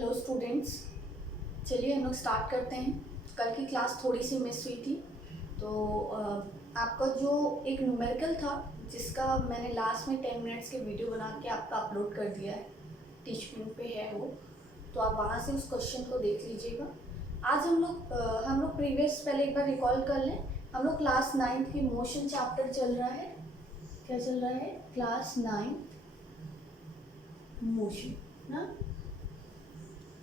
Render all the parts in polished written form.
Hello students, चलिए हम लोग स्टार्ट करते हैं। कल की क्लास थोड़ी सी मिस हुई थी, तो आपका जो एक न्यूमेरिकल था जिसका मैंने लास्ट में 10 मिनट्स के वीडियो बना के आपका अपलोड कर दिया है, टीचमेंट पे है वो, तो आप वहाँ से उस क्वेश्चन को देख लीजिएगा। आज हम लोग प्रीवियस पहले एक बार रिकॉल कर लें। हम लोग क्लास 9 की मोशन चैप्टर चल रहा है। क्या चल रहा है? क्लास 9 मोशन ना।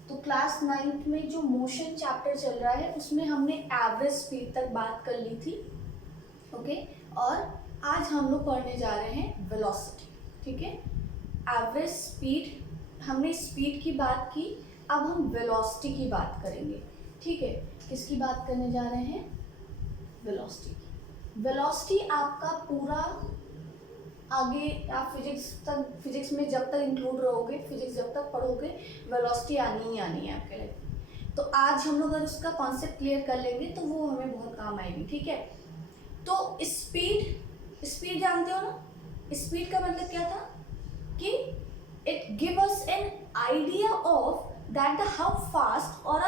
तो क्लास 9 में जो मोशन चैप्टर चल रहा है उसमें हमने एवरेज स्पीड तक बात कर ली थी, ओके। और आज हम लोग पढ़ने जा रहे हैं वेलोसिटी, ठीक है। एवरेज स्पीड, हमने स्पीड की बात की, अब हम वेलोसिटी की बात करेंगे, ठीक है। किसकी बात करने जा रहे हैं? वेलोसिटी की। वेलोसिटी आपका पूरा आगे आप फिजिक्स में जब तक इंक्लूड रहोगे, फिजिक्स जब तक पढ़ोगे, वेलोसिटी आनी ही आनी है आपके लिए। तो आज हम लोग अगर उसका कॉन्सेप्ट क्लियर कर लेंगे तो वो हमें बहुत काम आएगी, ठीक है। तो स्पीड जानते हो ना? स्पीड का मतलब क्या था कि it give us an idea of that the how fast और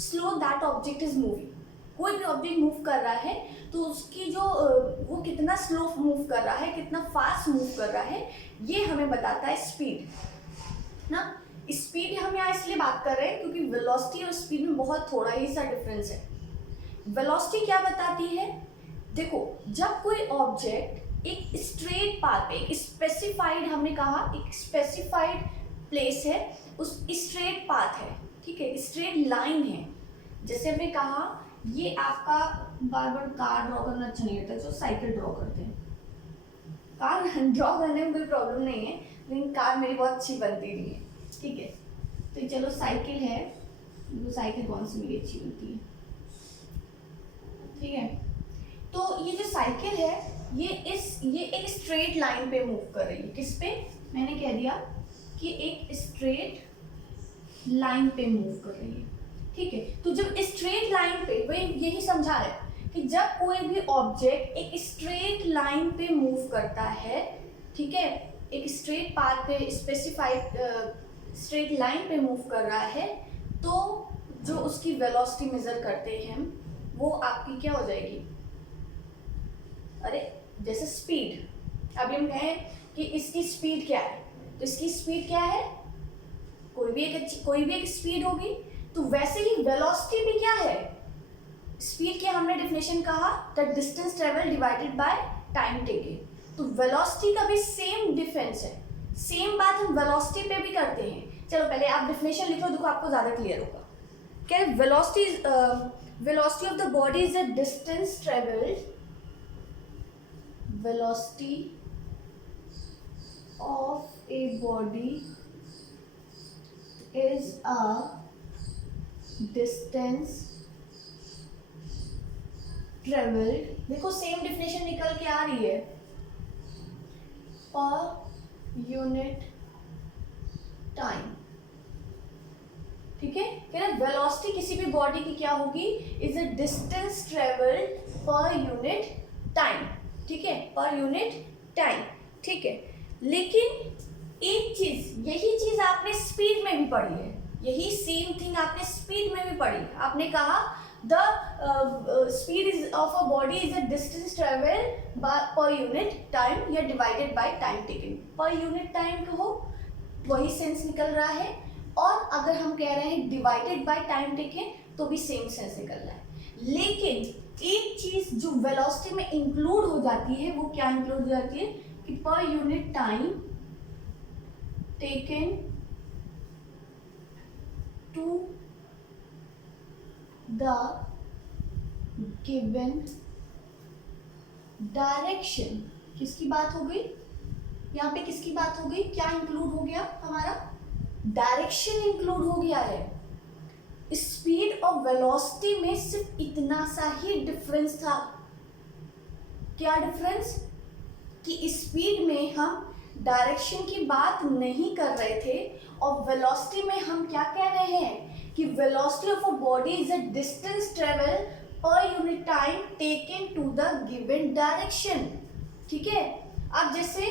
slow that object is moving. कोई भी ऑब्जेक्ट मूव कर रहा है तो उसकी जो वो कितना स्लो मूव कर रहा है, कितना फास्ट मूव कर रहा है, ये हमें बताता है स्पीड ना। स्पीड हम यहाँ इसलिए बात कर रहे हैं क्योंकि वेलोसिटी और स्पीड में बहुत थोड़ा ही सा डिफरेंस है। वेलोसिटी क्या बताती है? देखो, जब कोई ऑब्जेक्ट एक स्ट्रेट पाथ पे, एक स्पेसिफाइड, हमने कहा एक स्पेसिफाइड प्लेस है, उस स्ट्रेट पाथ है, ठीक है, स्ट्रेट लाइन है। जैसे हमने कहा ये आपका बार बार कार ड्रॉ करना अच्छा नहीं लगता, जो साइकिल ड्रॉ करते हैं। कार ड्रॉ करने में कोई प्रॉब्लम नहीं है, लेकिन कार मेरी बहुत अच्छी बनती नहीं है, ठीक है। तो चलो साइकिल है, वो साइकिल कौन सी मेरी अच्छी बनती है, ठीक है। तो ये जो साइकिल है ये एक स्ट्रेट लाइन पे मूव कर रही है। किस पे? मैंने कह दिया कि एक स्ट्रेट लाइन पे मूव कर रही है, ठीक है। तो जब स्ट्रेट लाइन पे, वही यही समझा है कि जब कोई भी ऑब्जेक्ट एक स्ट्रेट लाइन पे मूव करता है, ठीक है, एक स्ट्रेट पाथ पे, स्पेसिफाइड स्ट्रेट लाइन पे मूव कर रहा है, तो जो उसकी वेलोसिटी मेजर करते हैं हम, वो आपकी क्या हो जाएगी? अरे जैसे स्पीड, अभी हम कहें कि इसकी स्पीड क्या है, तो इसकी स्पीड क्या है? कोई भी एक स्पीड होगी। तो वैसे ही वेलोसिटी भी क्या है? स्पीड की हमने डेफिनेशन कहा, the distance travel divided by time taken. तो वेलोसिटी का भी सेम डिफरेंस है, सेम बात हम वेलोसिटी पे भी करते हैं। चलो पहले आप डेफिनेशन लिखो, देखो आपको ज्यादा क्लियर होगा। क्या है? Velocity of the body is the distance travelled, velocity of a body is a distance traveled, देखो सेम डेफिनेशन निकल के आ रही है, पर यूनिट टाइम, ठीक है। कह रहे वेलोसिटी किसी भी बॉडी की क्या होगी? इज अ डिस्टेंस ट्रेवल्ड पर यूनिट टाइम, ठीक है, पर यूनिट टाइम, ठीक है। लेकिन एक चीज, यही चीज आपने स्पीड में भी पढ़ी है, यही सेम थिंग आपने स्पीड में भी पढ़ी। आपने कहा the speed is of a body is a distance travel per unit time या divided by time taken. Per unit time कहो, वही सेंस निकल रहा है, और अगर हम कह रहे हैं डिवाइडेड बाय टाइम टेकन तो भी सेम सेंस निकल रहा है। लेकिन एक चीज जो वेलोसिटी में इंक्लूड हो जाती है, वो क्या इंक्लूड हो जाती है कि पर unit time taken to the given direction। किसकी बात हो गई यहाँ पे? किसकी बात हो गई? क्या इंक्लूड हो गया? हमारा डायरेक्शन इंक्लूड हो गया है। स्पीड और वेलोसिटी में सिर्फ इतना सा ही डिफरेंस था। क्या डिफरेंस? कि स्पीड में हम डायरेक्शन की बात नहीं कर रहे थे, और वेलोसिटी में हम क्या कह रहे हैं कि velocity of a body is a distance travel per unit time taken to the given direction, ठीक है। अब जैसे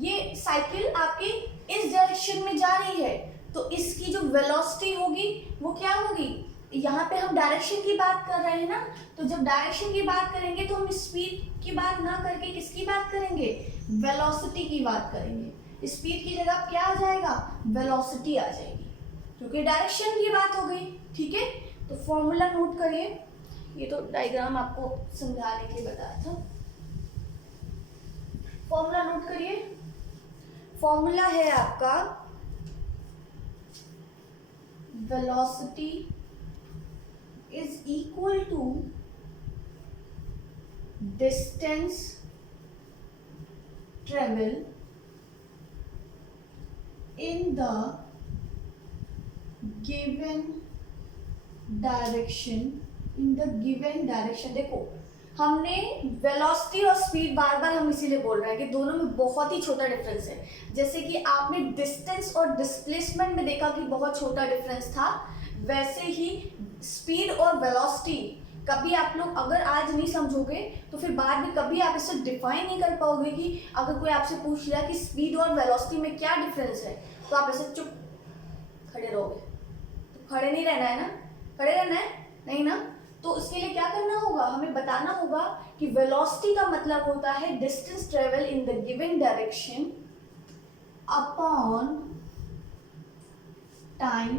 ये साइकिल आपकी इस डायरेक्शन में जा रही है, तो इसकी जो वेलोसिटी होगी वो क्या होगी, यहाँ पे हम डायरेक्शन की बात कर रहे हैं ना, तो जब डायरेक्शन की बात करेंगे तो हम स्पीड की बात ना करके किसकी बात करेंगे, वेलोसिटी की बात करेंगे। स्पीड की जगह क्या आ जाएगा, वेलोसिटी आ जाएगी, क्योंकि डायरेक्शन की बात हो गई। ठीक है, तो फॉर्मूला नोट करिए, ये तो डायग्राम आपको समझाने के लिए बताया था। फॉर्मूला नोट करिए, फॉर्मूला है आपका velocity is equal to distance travel in the given direction, in the given direction. देखो हमने वेलोसिटी और स्पीड बार बार हम इसीलिए बोल रहे हैं कि दोनों में बहुत ही छोटा डिफरेंस है। जैसे कि आपने डिस्टेंस और डिस्प्लेसमेंट में देखा कि बहुत छोटा डिफरेंस था, वैसे ही स्पीड और वेलोसिटी कभी आप लोग अगर आज नहीं समझोगे तो फिर बाद में कभी आप इसे डिफाइन नहीं कर पाओगे। कि अगर कोई आपसे पूछ लिया कि स्पीड और वेलोसिटी में क्या डिफरेंस है, तो आप ऐसे चुप खड़े रहोगे। तो खड़े नहीं रहना है ना, खड़े रहना है नहीं ना। तो इसके लिए क्या करना होगा, हमें बताना होगा कि वेलोसिटी का मतलब होता है distance travel in the given direction upon time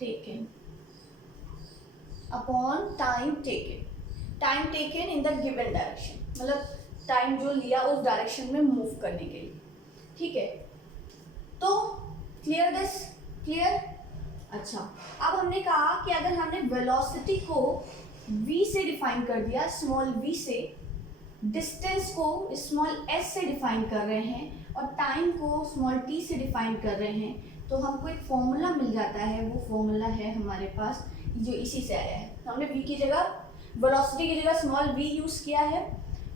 taken, upon time taken, time taken in the given direction, मतलब टाइम जो लिया उस डायरेक्शन में मूव करने के लिए। ठीक है, तो क्लियर दिस, क्लियर। अच्छा, अब हमने कहा कि अगर हमने वेलोसिटी को v से डिफाइन कर दिया, स्मॉल v से, डिस्टेंस को स्मॉल s से डिफाइन कर रहे हैं और टाइम को स्मॉल t से डिफाइन कर रहे हैं, तो हमको एक फॉर्मूला मिल जाता है। वो फॉर्मूला है हमारे पास जो इसी से आया है। हमने v की जगह, वेलोसिटी की जगह स्मॉल v यूज़ किया है,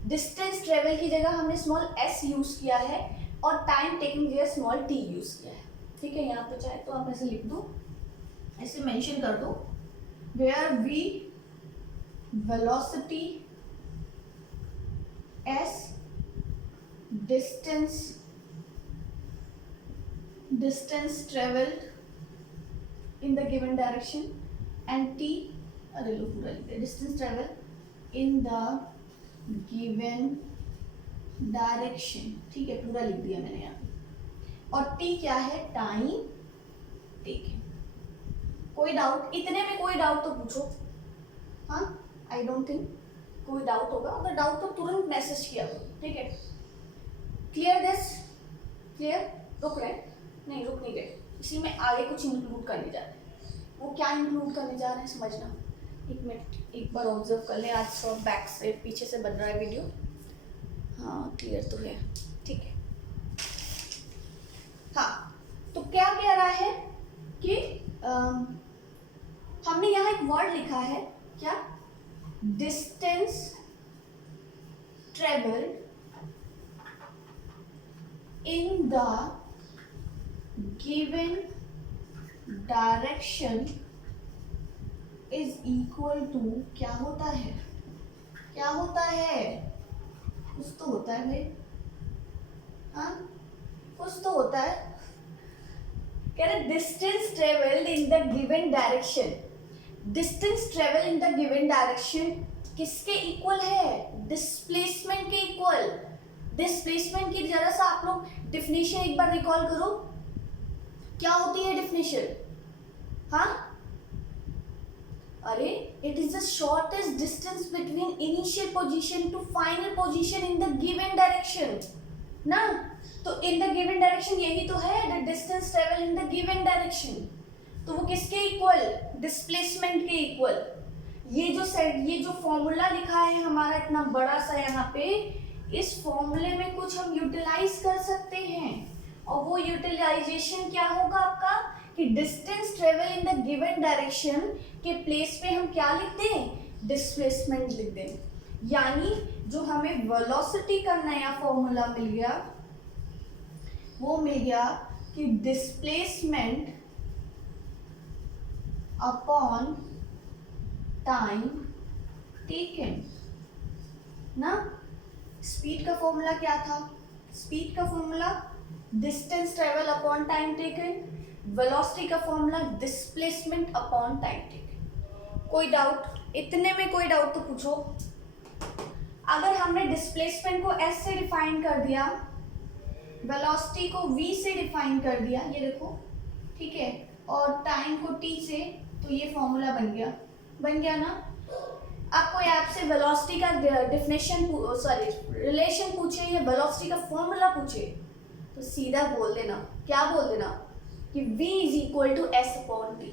डिस्टेंस ट्रेवल की जगह हमने स्मॉल s यूज़ किया है और टाइम टेकिंग की जगह स्मॉल t यूज़ किया है। ठीक है, यहाँ पे चाहे तो आप ऐसे लिख दो, ऐसे मेंशन कर दो, where v velocity, s distance travelled in the given direction and t, अरे लो पूरा लिख दिया, distance travel in the given direction. ठीक है, पूरा लिख दिया मैंने यहाँ, और t क्या है, टाइम टेकन। कोई डाउट, इतने में कोई डाउट तो पूछो। हाँ, आई डोंट थिंक कोई डाउट होगा, अगर डाउट तो तुरंत मैसेज किया करो। ठीक है, क्लियर दिस, क्लियर। रुक रहे नहीं, रुक नहीं रहे, इसी में आगे कुछ इंक्लूड करने जा रहे हैं। वो क्या इंक्लूड करने जा रहे हैं समझना। एक मिनट, एक बार ऑब्जर्व कर ले, आज सब बैक से पीछे से बन रहा है वीडियो। हाँ, क्लियर तो है, ठीक है। हाँ, तो क्या कह रहा है कि हमने यहाँ एक वर्ड लिखा है, क्या, distance travel in the given direction is equal to, क्या होता है, क्या होता है, कुछ तो होता है भाई, हाँ कुछ तो होता है। कह रहे distance travelled in the given direction, distance travel in the given direction किसके इक्वल है, डिस्प्लेसमेंट के इक्वल। डिस्प्लेसमेंट की जरा सा आप लोग डिफिनेशन एक बार रिकॉल करो, क्या होती है डिफिनेशन। हाँ, अरे it is the shortest distance between initial position to final position in the given direction ना। तो इन द गिवन डायरेक्शन यही तो है, the distance travel in the given direction. तो वो किसके इक्वल, डिस्प्लेसमेंट के इक्वल। ये जो फॉर्मूला लिखा है हमारा इतना बड़ा सा यहाँ पे, इस फॉर्मूले में कुछ हम यूटिलाइज कर सकते हैं, और वो यूटिलाइजेशन क्या होगा आपका कि distance travel in the given direction के प्लेस पे हम क्या लिख दें, डिस्प्लेसमेंट लिख दें। यानी जो हमें वेलोसिटी का नया फॉर्मूला मिल गया, वो मिल गया कि डिस्प्लेसमेंट अपॉन टाइम टेकन ना। स्पीड का फॉर्मूला क्या था, स्पीड का formula distance travel upon time taken, velocity का formula displacement upon time taken. कोई डाउट? इतने में कोई डाउट तो पूछो। अगर हमने डिस्प्लेसमेंट को s से डिफाइन कर दिया, वेलोसिटी को v से डिफाइन कर दिया, ये देखो, ठीक है, और टाइम को t से, तो ये फॉर्मूला बन गया ना। आपको आपसे वेलोसिटी का डेफिनेशन रिलेशन पूछे या वेलोसिटी का फॉर्मूला पूछे तो सीधा बोल देना, क्या बोल देना कि v is equal to s upon t।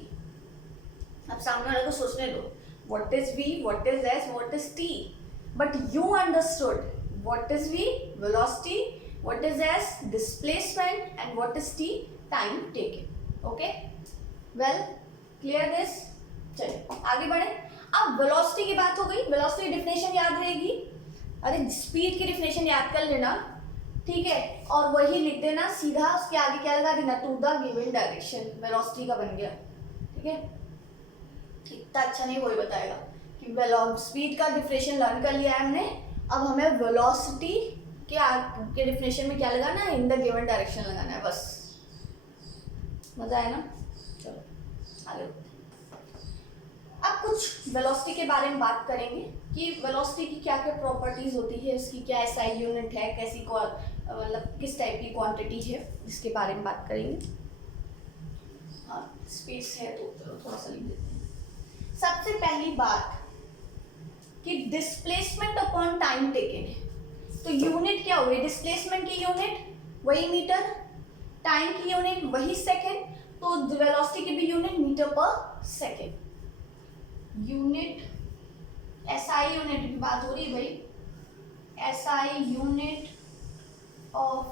अब सामने वाले को सोचने दो, what is v, what is s, what is t, but you understood what is v, velocity, what is s, displacement, and what is t, time taken. Okay, well clear this. चलिए आगे बढ़े। अब वेलोसिटी की बात हो गई, velocity definition याद रहेगी, अरे स्पीड की डिफिनेशन याद कर लेना, ठीक है, और वही लिख देना सीधा, उसके आगे क्या लगा देना, to the given direction, velocity का बन गया, ठीक है। इतना अच्छा नहीं कोई बताएगा कि स्पीड का डिफिनेशन लर्न कर लिया है हमने, अब हमें वेलोसिटी के डिफिनेशन में क्या लगाना है, इन द गिवन डायरेक्शन लगाना है, बस। मजा आया ना? चलो आगे। अब कुछ वेलोसिटी के बारे में बात करेंगे कि वेलोसिटी की क्या क्या प्रॉपर्टीज होती है, इसकी क्या एसआई यूनिट है, कैसी मतलब किस टाइप की क्वांटिटी है, इसके बारे में बात करेंगे। हाँ स्पेस है तो चलो थोड़ा सा लिख देते हैं। सबसे पहली बात कि डिस्प्लेसमेंट अपॉन टाइम टेकन है, तो यूनिट क्या हुई, डिस्प्लेसमेंट की यूनिट वही मीटर, टाइम की यूनिट वही सेकेंड, तो वेलोसिटी की भी unit metre per second. Unit SI unit की बात हो रही है भाई, SI unit of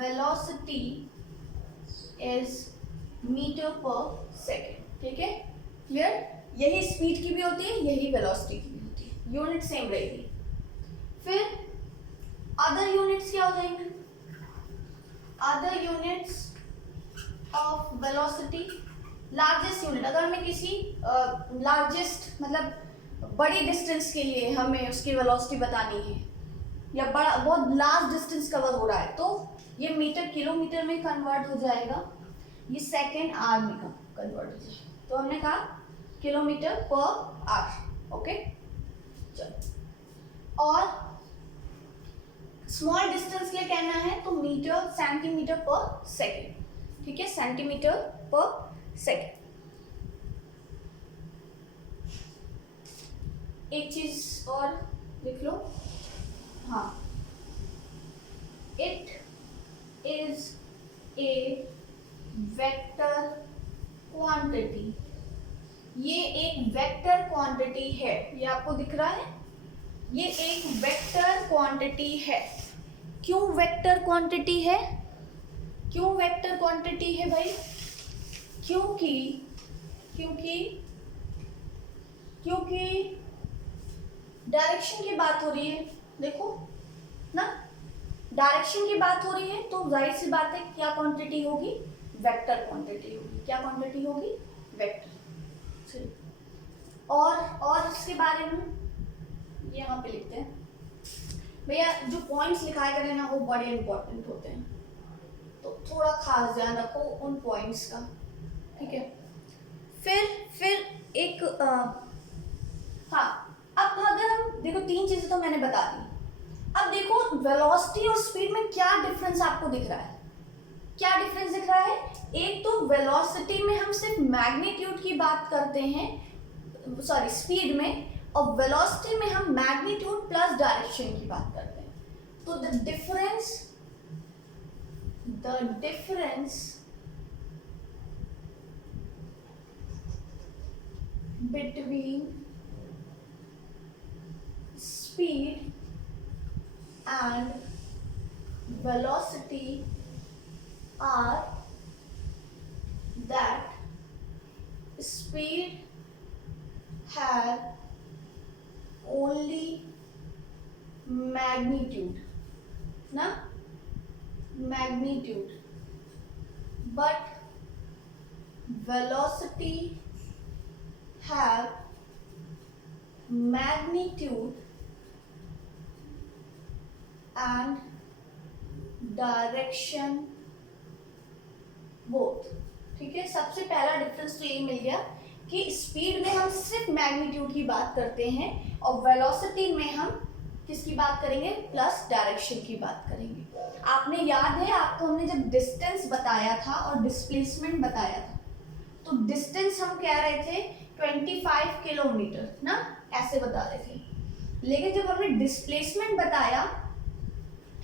velocity is metre per second, ठीक है, क्लियर। यही स्पीड की भी होती है, यही वेलोसिटी की भी होती है, यूनिट सेम रहेगी। फिर अदर यूनिट्स क्या हो जाएंगी, other units of velocity, largest unit, अगर हमें किसी लार्जेस्ट मतलब बड़ी डिस्टेंस के लिए हमें उसकी वेलोसिटी बतानी है या बड़ा बहुत लार्ज डिस्टेंस कवर हो रहा है, तो ये मीटर किलोमीटर में कन्वर्ट हो जाएगा, ये सेकेंड आर में कन्वर्ट हो जाएगा, तो हमने कहा किलोमीटर पर आर। ओके चलो, और स्मॉल डिस्टेंस के लिए कहना है तो मीटर सेंटीमीटर पर सेकेंड, ठीक है, सेंटीमीटर पर सेकेंड। एक चीज और लिख लो, हाँ, it is a vector quantity, ये एक वेक्टर क्वांटिटी है, ये आपको दिख रहा है, ये एक वेक्टर क्वांटिटी है। क्यों वेक्टर क्वांटिटी है, क्यों वेक्टर क्वांटिटी है भाई, क्योंकि डायरेक्शन की बात हो रही है, देखो ना, डायरेक्शन की बात हो रही है, तो जाहिर सी बात है क्या क्वांटिटी होगी, वेक्टर क्वांटिटी होगी। क्या क्वांटिटी होगी, वेक्टर। और इसके बारे में यहाँ पे लिखते हैं भैया, जो पॉइंट्स लिखाए गए ना वो बड़े इंपॉर्टेंट होते हैं, तो थोड़ा खास ध्यान रखो उन पॉइंट्स का, ठीक है। फिर एक हाँ, अब अगर हम देखो, तीन चीजें तो मैंने बता दी, अब देखो वेलोसिटी और स्पीड में क्या डिफरेंस आपको दिख रहा है, क्या डिफरेंस दिख रहा है। एक तो वेलोसिटी में हम सिर्फ मैग्नीट्यूड की बात करते हैं, सॉरी स्पीड में, और वेलोसिटी में हम मैग्नीट्यूड प्लस डायरेक्शन की बात करते हैं। तो the difference between speed and velocity are that speed has only magnitude, na, magnitude, but velocity have magnitude and direction both. ठीक है, सबसे पहला डिफरेंस तो यही मिल गया कि स्पीड में हम सिर्फ मैग्नीट्यूड की बात करते हैं और वेलोसिटी में हम किसकी बात करेंगे, प्लस डायरेक्शन की बात करेंगे। आपने याद है, आपको हमने जब डिस्टेंस बताया था और डिस्प्लेसमेंट बताया था, तो डिस्टेंस हम कह रहे थे 25 किलोमीटर ना, ऐसे बता रहे थे। लेकिन जब हमने डिस्प्लेसमेंट बताया,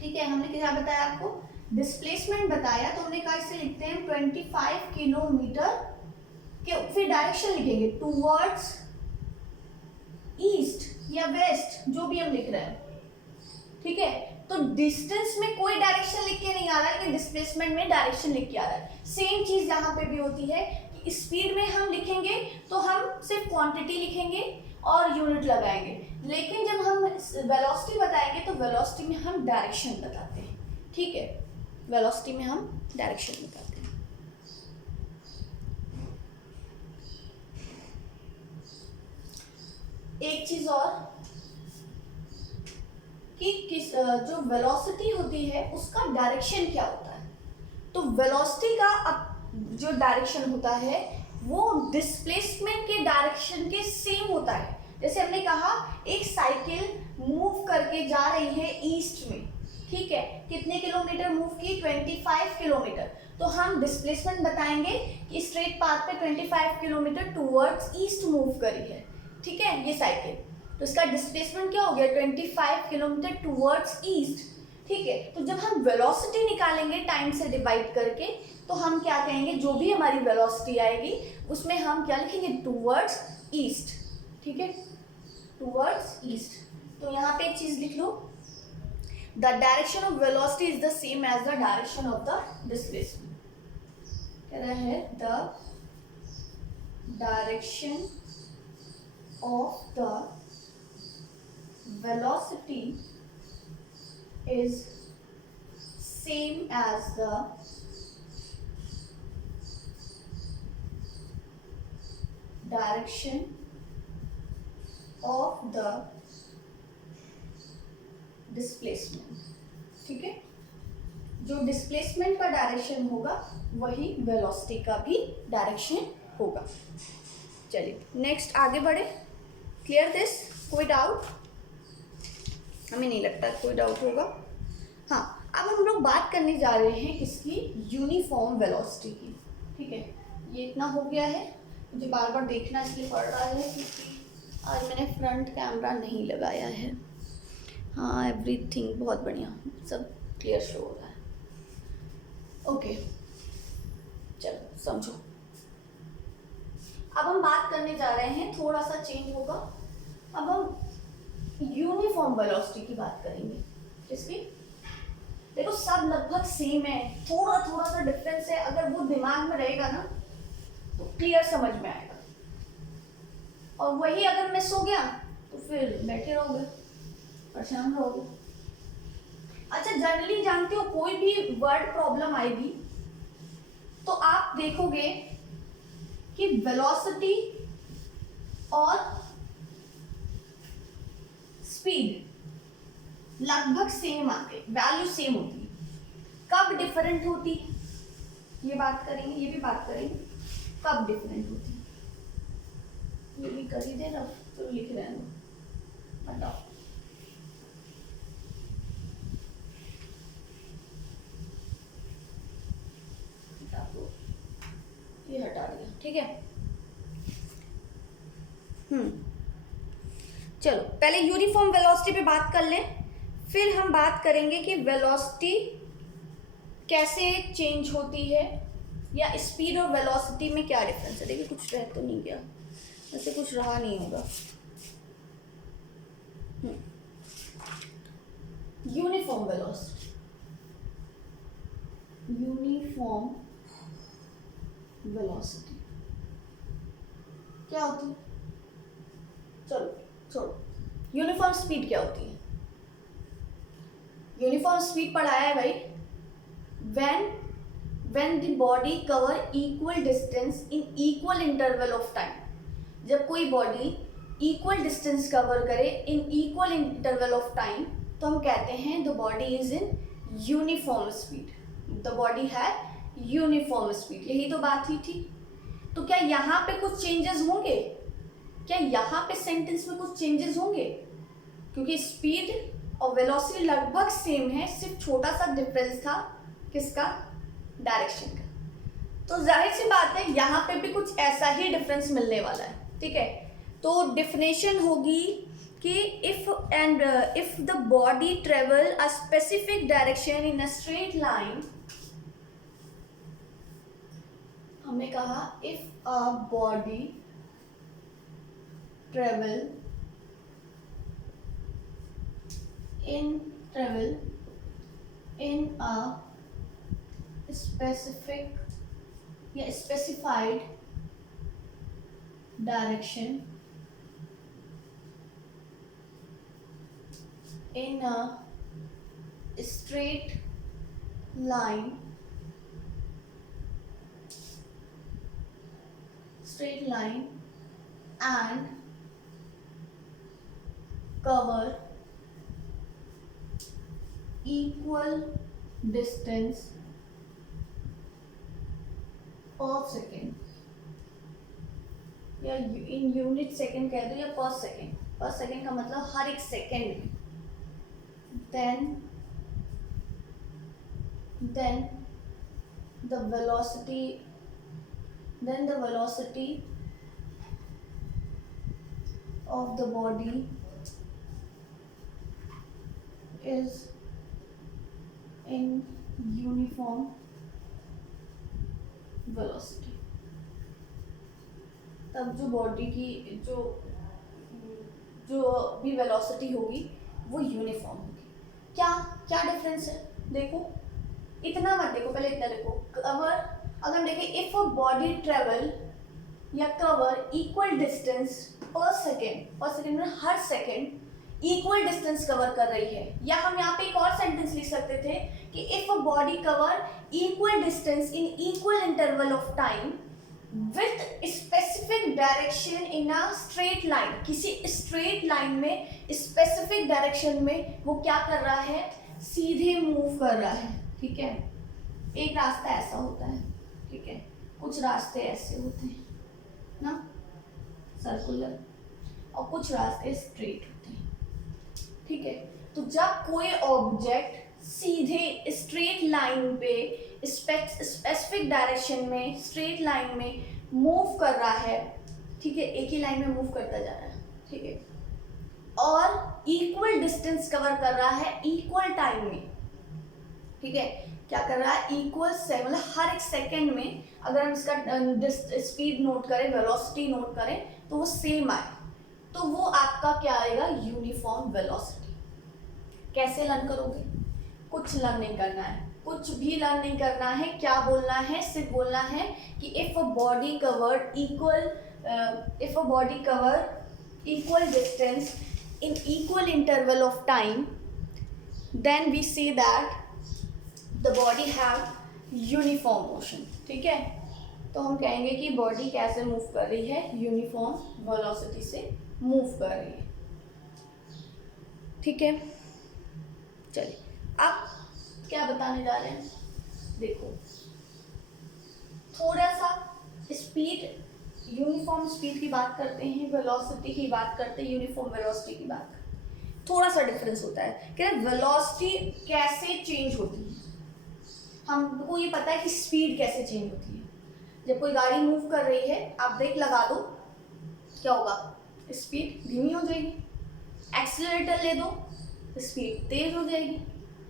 ठीक है, हमने क्या बताया आपको, डिस्प्लेसमेंट बताया, तो हमने कहा इसे लिखते हैं 25 किलोमीटर के, फिर डायरेक्शन लिखेंगे टूवर्ड्स ईस्ट या वेस्ट, जो भी हम लिख रहे हैं। ठीक है, तो डिस्टेंस में कोई डायरेक्शन लिख के नहीं आ रहा है, लेकिन डिस्प्लेसमेंट में डायरेक्शन लिख के आ रहा है। सेम चीज यहाँ पे भी होती है कि स्पीड में हम लिखेंगे तो हम सिर्फ क्वांटिटी लिखेंगे और यूनिट लगाएंगे, लेकिन जब हम वेलोसिटी बताएंगे तो वेलोसिटी में हम डायरेक्शन बताते हैं। ठीक है, वेलोसिटी में हम डायरेक्शन बताते हैं। एक चीज और कि किस जो वेलोसिटी होती है उसका डायरेक्शन क्या होता है। तो वेलोसिटी का जो डायरेक्शन होता है वो डिस्प्लेसमेंट के डायरेक्शन के सेम होता है। जैसे हमने कहा एक साइकिल मूव करके जा रही है ईस्ट में, ठीक है, कितने किलोमीटर मूव की, 25 किलोमीटर। तो हम डिस्प्लेसमेंट बताएंगे कि स्ट्रेट पाथ पे 25 किलोमीटर टूवर्ड्स ईस्ट मूव करी है। ठीक है, ये साइकिल, तो इसका डिस्प्लेसमेंट क्या हो गया, 25 किलोमीटर टूवर्ड्स ईस्ट। ठीक है, तो जब हम वेलोसिटी निकालेंगे टाइम से डिवाइड करके, तो हम क्या कहेंगे, जो भी हमारी वेलोसिटी आएगी उसमें हम क्या लिखेंगे, टूवर्ड्स ईस्ट। ठीक है, टूवर्ड्स ईस्ट। तो यहाँ पे एक चीज लिख लो, the direction of velocity is the same as the direction of the displacement. कह रहा है the direction of the velocity is same as the direction of the displacement। ठीक है, जो डिस्प्लेसमेंट का डायरेक्शन होगा वही वेलोसिटी का भी डायरेक्शन होगा। चलिए नेक्स्ट आगे बढ़े। क्लियर दिस, कोई डाउट? हमें नहीं लगता कोई डाउट होगा। हाँ, अब हम लोग बात करने जा रहे हैं किसकी, यूनिफॉर्म वेलोसिटी की। ठीक है, ये इतना हो गया है, मुझे बार बार देखना इसलिए पड़ रहा है क्योंकि आज मैंने फ्रंट कैमरा नहीं लगाया है। हाँ, एवरीथिंग बहुत बढ़िया, सब क्लियर शो हो रहा है। ओके, चलो समझो। अब हम बात करने जा रहे हैं, थोड़ा सा चेंज होगा, अब हम यूनिफॉर्म वेलोसिटी की बात करेंगे। जिसकी देखो सब लगभग सेम है, थोड़ा थोड़ा सा डिफरेंस है, अगर वो दिमाग में रहेगा ना तो क्लियर समझ में आएगा, और वही अगर मिस हो गया तो फिर बैठे रहोगे, परेशान रहोगे। अच्छा, जनरली जानते हो कोई भी वर्ड प्रॉब्लम आएगी तो आप देखोगे कि वेलोसिटी और स्पीड लगभग सेम आते, वैल्यू सेम होती है। कब डिफरेंट होती, ये बात करेंगे, ये भी बात करेंगे कब डिफरेंट होती। ये भी कर ही दे रहा, तो लिख रहे हैं, बताओ। ये हटा दिया, ठीक है। चलो पहले यूनिफॉर्म वेलोसिटी पे बात कर लें, फिर हम बात करेंगे कि वेलोसिटी कैसे चेंज होती है, या स्पीड और वेलोसिटी में क्या डिफरेंस है। देखिए कुछ रह तो नहीं गया, वैसे कुछ रहा नहीं होगा। यूनिफॉर्म वेलोसिटी, यूनिफॉर्म वेलोसिटी क्या होती है, चलो छोड़ो। यूनिफॉर्म स्पीड क्या होती है, यूनिफॉर्म स्पीड पढ़ाया है भाई, when the body cover equal distance in equal interval of time। जब कोई बॉडी इक्वल डिस्टेंस कवर करे in equal interval of time तो हम कहते हैं the body is in uniform speed, the body है यूनिफॉर्म स्पीड, यही तो बात ही थी। तो क्या यहाँ पे कुछ चेंजेस होंगे? क्या यहाँ पे सेंटेंस में कुछ चेंजेस होंगे? क्योंकि स्पीड और वेलोसिटी लगभग सेम है, सिर्फ छोटा सा डिफरेंस था किसका? डायरेक्शन का। तो जाहिर सी बात है यहाँ पे भी कुछ ऐसा ही डिफरेंस मिलने वाला है, ठीक है। तो डेफिनेशन होगी कि if the body travel a specific direction in a straight line, हमने कहा if a body travel in a specified direction in a straight line and cover equal distance per second, या इन यूनिट सेकेंड कह दो या पर second, पर second का मतलब हर एक सेकेंड में, then the velocity of the body is in uniform velocity। तब जो बॉडी की जो भी वेलोसिटी होगी वो यूनिफॉर्म होगी। क्या डिफरेंस है? देखो, इतना मत देखो, पहले इतना देखो। कवर, अगर हम देखें इफ अ बॉडी ट्रेवल या कवर इक्वल डिस्टेंस पर सेकेंड में हर सेकेंड इक्वल डिस्टेंस कवर कर रही है, या हम यहाँ पे एक और सेंटेंस लिख सकते थे कि if a body cover equal distance in equal interval of time with specific direction in a straight line, किसी स्ट्रेट लाइन में स्पेसिफिक डायरेक्शन में वो क्या कर रहा है? सीधे मूव कर रहा है, ठीक है। एक रास्ता ऐसा होता है, ठीक है, कुछ रास्ते ऐसे होते हैं ना, सर्कुलर, और कुछ रास्ते स्ट्रेट होते हैं, ठीक है। तो जब कोई ऑब्जेक्ट सीधे स्ट्रेट लाइन पे स्पेसिफिक डायरेक्शन में स्ट्रेट लाइन में मूव कर रहा है, ठीक है, एक ही लाइन में मूव करता जा रहा है, ठीक है, और इक्वल डिस्टेंस कवर कर रहा है इक्वल टाइम में, ठीक है। क्या कर रहा है? इक्वल से, मतलब हर एक सेकेंड में अगर हम इसका स्पीड नोट करें, वेलोसिटी नोट करें, तो वो सेम आए, तो वो आपका क्या आएगा? Uniform velocity. कैसे लर्न करोगे? कुछ लर्न नहीं करना है, कुछ भी लर्न नहीं करना है। क्या बोलना है? सिर्फ बोलना है कि if a body cover equal distance in equal interval of time, then we say that the body have uniform motion, ठीक है। तो हम कहेंगे कि बॉडी कैसे मूव कर रही है? यूनिफॉर्म वेलोसिटी से मूव कर रही है, ठीक है। चलिए अब क्या बताने जा रहे हैं? देखो, थोड़ा सा स्पीड, यूनिफॉर्म स्पीड की बात करते हैं, वेलोसिटी की बात करते हैं, यूनिफॉर्म वेलोसिटी की बात करते हैं। थोड़ा सा डिफरेंस होता है कि वेलोसिटी कैसे चेंज होती है। हमको ये पता है कि स्पीड कैसे चेंज होती है। जब कोई गाड़ी मूव कर रही है, आप ब्रेक लगा दो, क्या होगा? स्पीड धीमी हो जाएगी। एक्सीलरेटर ले दो, स्पीड तेज हो जाएगी।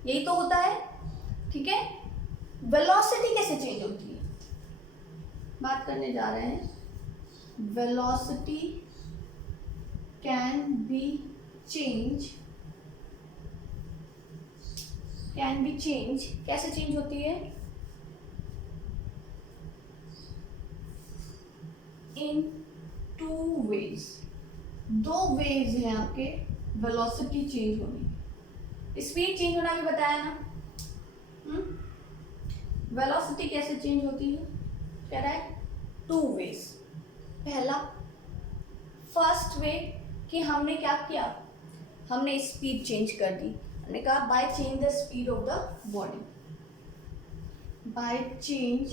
यही तो होता है, ठीक है। वेलोसिटी कैसे चेंज होती है, बात करने जा रहे हैं। velocity can be changed कैसे चेंज होती है? in two ways, दो वेज हैं आपके वेलोसिटी चेंज होने। स्पीड चेंज होना भी बताया ना, वेलोसिटी कैसे चेंज होती है? कह रहा है टू वेज। पहला, फर्स्ट वे कि हमने क्या किया? हमने स्पीड चेंज कर दी। हमने कहा by change the speed of the body, by change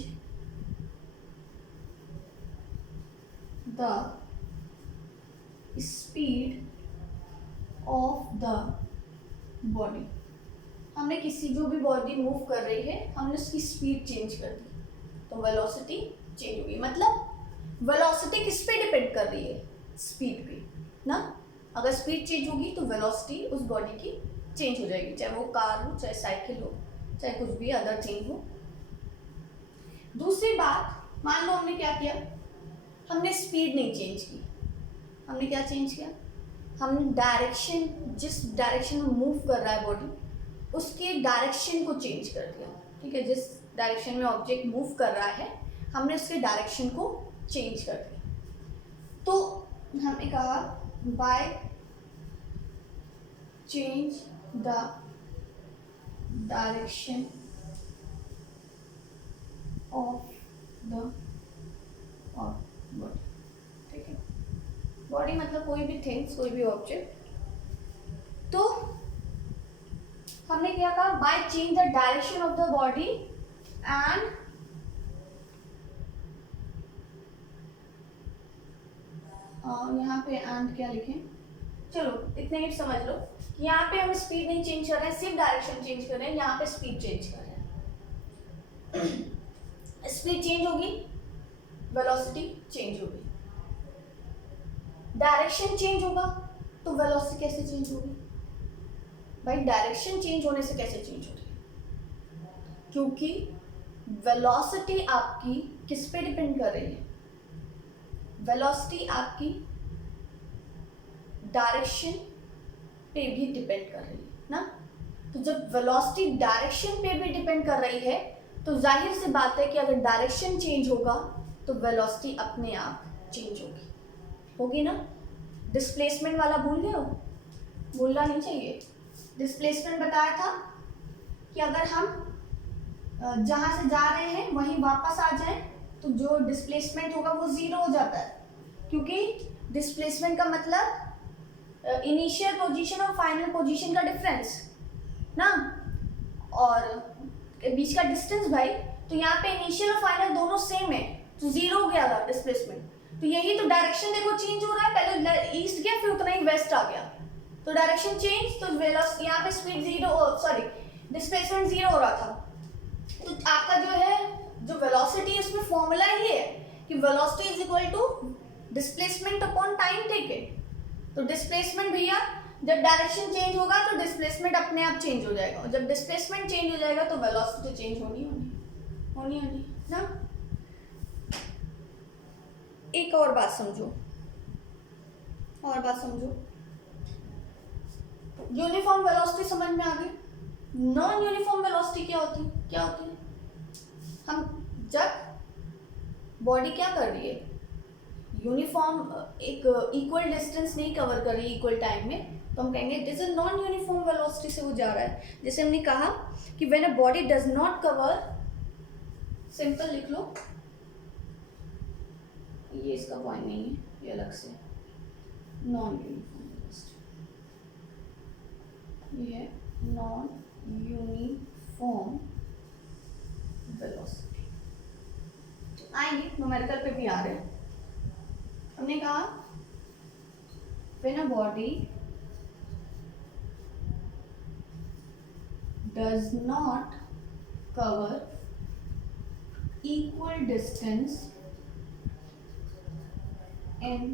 the speed of the body. हमने किसी जो भी बॉडी मूव कर रही है हमने उसकी स्पीड चेंज कर दी तो वेलोसिटी चेंज होगी। मतलब वेलोसिटी किस पे डिपेंड कर रही है? स्पीड पे ना। अगर स्पीड चेंज होगी तो वेलोसिटी उस बॉडी की चेंज हो जाएगी, चाहे वो कार हो, चाहे साइकिल हो, चाहे कुछ भी अदर थिंग हो। दूसरी बात, मान लो हमने क्या किया, हमने स्पीड नहीं चेंज की, हमने क्या चेंज किया, हमने डायरेक्शन, जिस डायरेक्शन में मूव कर रहा है बॉडी उसके डायरेक्शन को चेंज कर दिया। ठीक है, जिस डायरेक्शन में ऑब्जेक्ट मूव कर रहा है हमने उसके डायरेक्शन को चेंज कर दिया। तो हमने कहा by change the direction of the body. ठीक है, बॉडी मतलब कोई भी थिंग्स, कोई भी ऑब्जेक्ट। तो हमने क्या कहा, by change the direction of the body and यहाँ पे एंड क्या लिखें, चलो इतने ही समझ लो। यहाँ पे हम स्पीड नहीं चेंज कर रहे हैं, सिर्फ डायरेक्शन चेंज कर रहे हैं, यहाँ पे स्पीड चेंज कर रहे हैं। स्पीड चेंज होगी, वेलोसिटी चेंज होगी। डायरेक्शन चेंज होगा तो वेलोसिटी कैसे चेंज होगी? भाई डायरेक्शन चेंज होने से कैसे चेंज होती है? क्योंकि वेलोसिटी आपकी किस पे डिपेंड कर रही है? वेलोसिटी आपकी डायरेक्शन पे भी डिपेंड कर रही है ना। तो जब वेलोसिटी डायरेक्शन पे भी डिपेंड कर रही है तो जाहिर सी बात है कि अगर डायरेक्शन चेंज होगा तो वेलोसिटी अपने आप चेंज होगी ना। डिस्प्लेसमेंट वाला भूल गए हो? भूलना नहीं चाहिए। डिस्प्लेसमेंट बताया था कि अगर हम जहाँ से जा रहे हैं वहीं वापस आ जाएं तो जो डिस्प्लेसमेंट होगा वो ज़ीरो हो जाता है, क्योंकि डिस्प्लेसमेंट का मतलब इनिशियल पोजीशन और फाइनल पोजीशन का डिफरेंस ना, और बीच का डिस्टेंस भाई। तो यहाँ पे इनिशियल और फाइनल दोनों सेम है तो ज़ीरो हो गया था डिस्प्लेसमेंट। तो यही तो डायरेक्शन देखो चेंज हो रहा है, पहले ईस्ट गया फिर उतना ही वेस्ट आ गया, तो डायरेक्शन चेंज, तो वेलोसिटी यहाँ पे speed zero, sorry displacement zero हो रहा था। तो आपका जो है जो वेलोसिटी है उसमें फॉर्मूला ही है कि velocity is equal to displacement upon time taken. तो डिस्प्लेसमेंट भैया जब डायरेक्शन चेंज होगा तो डिस्प्लेसमेंट अपने आप चेंज हो जाएगा, और जब डिस्प्लेसमेंट चेंज हो जाएगा तो वेलोसिटी चेंज होनी ना। एक और बात समझो, यूनिफॉर्म वेलोसिटी समझ में आ गई। नॉन यूनिफॉर्म वेलोसिटी क्या होती है? हम जब बॉडी क्या कर रही है, यूनिफॉर्म एक इक्वल डिस्टेंस नहीं कवर कर रही इक्वल टाइम में, तो हम कहेंगे this is non uniform velocity से वो जा रहा है। जैसे हमने कहा कि when a body does not cover, simple लिख लो, ये इसका पॉइंट नहीं है, ये अलग से नॉन यूनिफॉर्म वेलोसिटी, ये है नॉन यूनिफॉर्म वेलोसिटी। आएंगे न्यूमेरिकल पे भी आ रहे हैं। हमने कहा when a body does not cover equal distance in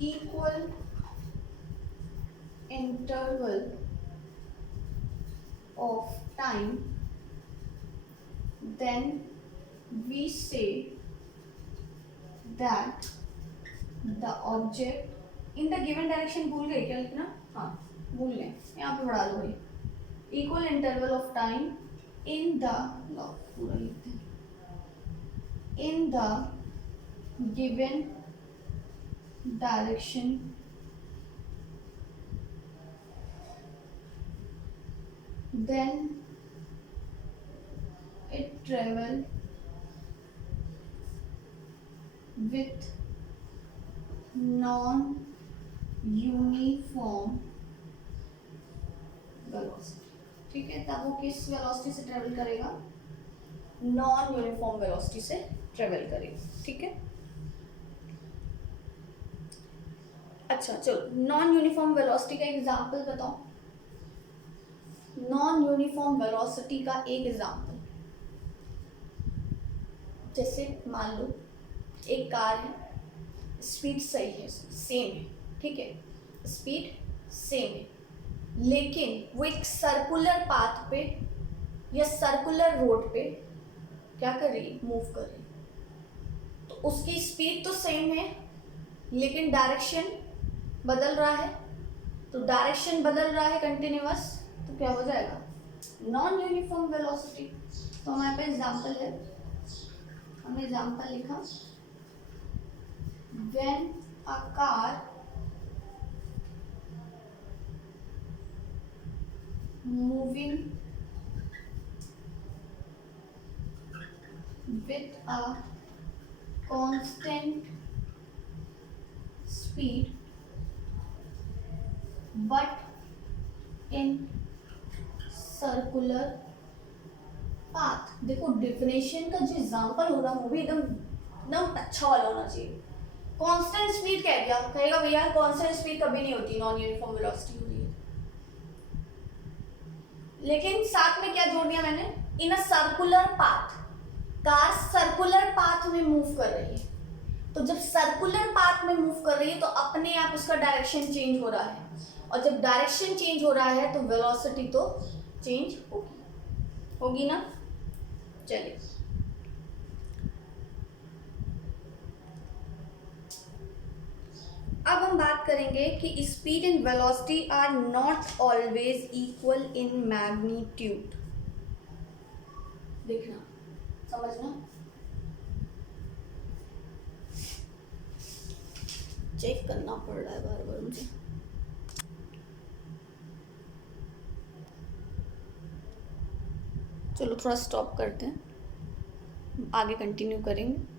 equal interval of time, then we say that the object in the given direction, भूल गए क्या लिखना? हाँ भूल गए, यहाँ पे बढ़ा दो भाई, equal interval of time in the पूरा लिखते हैं, in the given direction then it travel with non-uniform velocity, ठीक है, तब वो किस वेलोसिटी से ट्रेवल करेगा, नॉन यूनिफॉर्म वेलोसिटी से ट्रेवल करेगा, ठीक है। अच्छा चलो, नॉन यूनिफॉर्म वेलोसिटी का एग्जांपल बताओ। नॉन यूनिफॉर्म वेलोसिटी का एक एग्जांपल, जैसे मान लो एक कार है, स्पीड सही है, सेम है, ठीक है, स्पीड सेम है, लेकिन वो एक सर्कुलर पाथ पे या सर्कुलर रोड पे क्या कर रही है, मूव कर रही है। तो उसकी स्पीड तो सेम है लेकिन डायरेक्शन बदल रहा है, तो डायरेक्शन बदल रहा है कंटिन्यूअस, तो क्या हो जाएगा, नॉन यूनिफॉर्म वेलोसिटी। तो हमारे पास एग्जांपल है, हमने एग्जांपल लिखा, when a car moving with a constant speed but in circular path। देखो डेफिनेशन का जो एग्जांपल होगा वो भी एकदम एकदम अच्छा वाला होना चाहिए। कांस्टेंट स्पीड कह दिया, कहेगा भैया कांस्टेंट स्पीड कभी नहीं होती, नॉन यूनिफॉर्म वेलोसिटी होती है, लेकिन साथ में क्या जोड़ दिया मैंने, in a circular path, car circular path में मूव कर रही है। तो जब सर्कुलर पाथ में मूव कर रही है तो अपने आप उसका डायरेक्शन चेंज हो रहा है, और जब डायरेक्शन चेंज हो रहा है तो वेलोसिटी तो चेंज होगी ना। चलिए अब हम बात करेंगे कि speed and velocity are not always equal in magnitude. देखना, समझना, चेक करना पड़ रहा है बार बार मुझे। चलो थोड़ा स्टॉप करते हैं, आगे कंटिन्यू करेंगे।